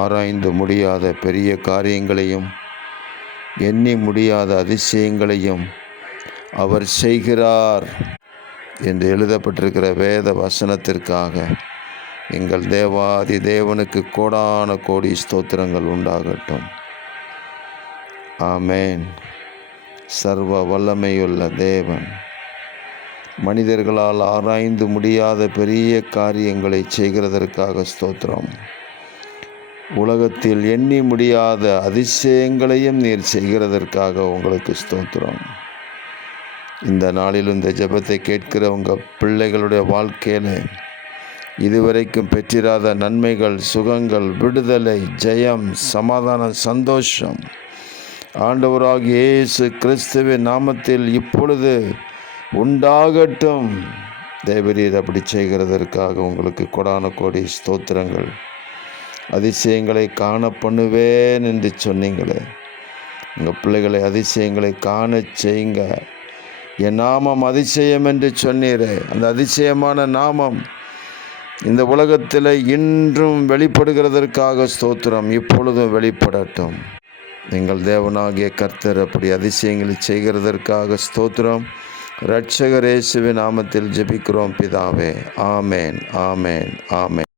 ஆராய்ந்து முடியாத பெரிய காரியங்களையும் எண்ணி முடியாத அதிசயங்களையும் அவர் செய்கிறார் என்று எழுதப்பட்டிருக்கிற வேத வசனத்திற்காக எங்கள் தேவாதி தேவனுக்கு கோடான கோடி ஸ்தோத்திரங்கள் உண்டாகட்டும். ஆமேன். சர்வ வல்லமையுள்ள தேவன் மனிதர்களால் ஆராய்ந்து முடியாத பெரிய காரியங்களை செய்கிறதற்காக ஸ்தோத்திரம். உலகத்தில் எண்ணி முடியாத அதிசயங்களையும் நீர் செய்கிறதற்காக உங்களுக்கு ஸ்தோத்திரம். இந்த நாளில் இந்த ஜெபத்தை கேட்கிற உங்கள் பிள்ளைகளுடைய வாழ்க்கையில் இதுவரைக்கும் பெற்றிராத நன்மைகள், சுகங்கள், விடுதலை, ஜெயம், சமாதானம், சந்தோஷம் ஆண்டவராகிய இயேசு கிறிஸ்துவின் நாமத்தில் இப்பொழுது உண்டாகட்டும். தேவரீர் அப்படி செய்கிறதற்காக உங்களுக்கு கொடான கோடி ஸ்தோத்திரங்கள். அதிசயங்களை காண பண்ணுவேன் என்று சொன்னீங்களே, உங்கள் பிள்ளைகளை அதிசயங்களை காண செய்யுங்க. என் நாமம் அதிசயம் என்று சொன்னீரே, அந்த அதிசயமான நாமம் இந்த உலகத்தில் இன்றும் வெளிப்படுகிறதற்காக ஸ்தோத்திரம். இப்பொழுதும் வெளிப்படட்டும். எங்கள் தேவனாகிய கர்த்தர் அப்படி அதிசயங்களை செய்கிறதற்காக ஸ்தோத்திரம். இரட்சகர் இயேசுவின் நாமத்தில் ஜெபிக்கிறோம் பிதாவே. ஆமேன், ஆமேன், ஆமேன்.